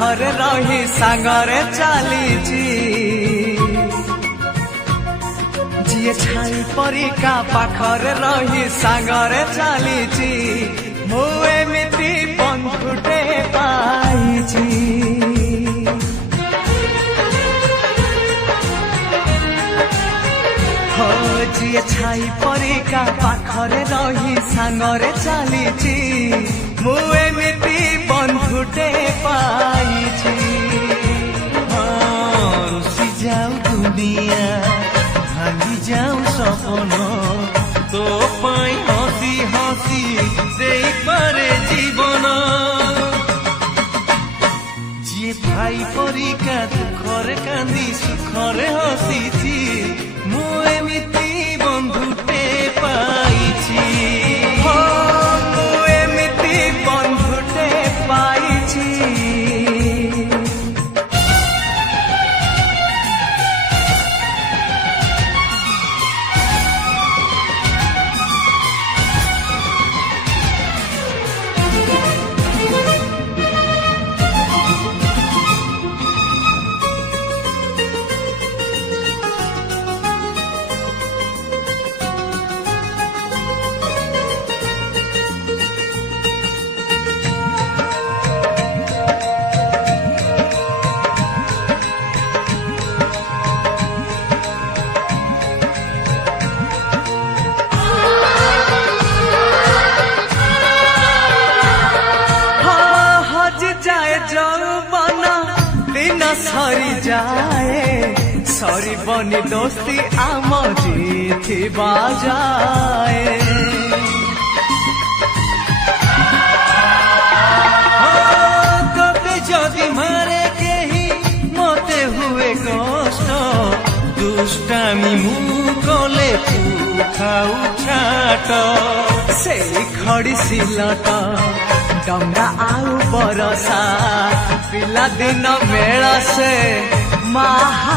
पाखरे रही सांगरे चलीची जिए छाई परिका पाखरे रही सांगरे चलीची मु एमिति बंधुटे पाइची जिए छाई परिका पाखरे रही सांगरे चलीची मु एमिति बंधुटे पाइची रुसी जाऊ दुनिया भांगी जाऊ सपन तो पाई हसी हसी देई पारे जीवन जी भाई परिका दुखरे कांदी सुखरे हसीची मु एमिति बंधुटे पाइची मु एमिति बंधुटे पाइची दिन सरी जाए सरी बनी दोस्ती आम जीथी बाजाए कबे जदि मारे केही मते हुए कष्ट दुष्टामी मु कले तू खाऊ छाट से खड़ी सिलट डंगा आउ बरसा पिला दिन मेला से महा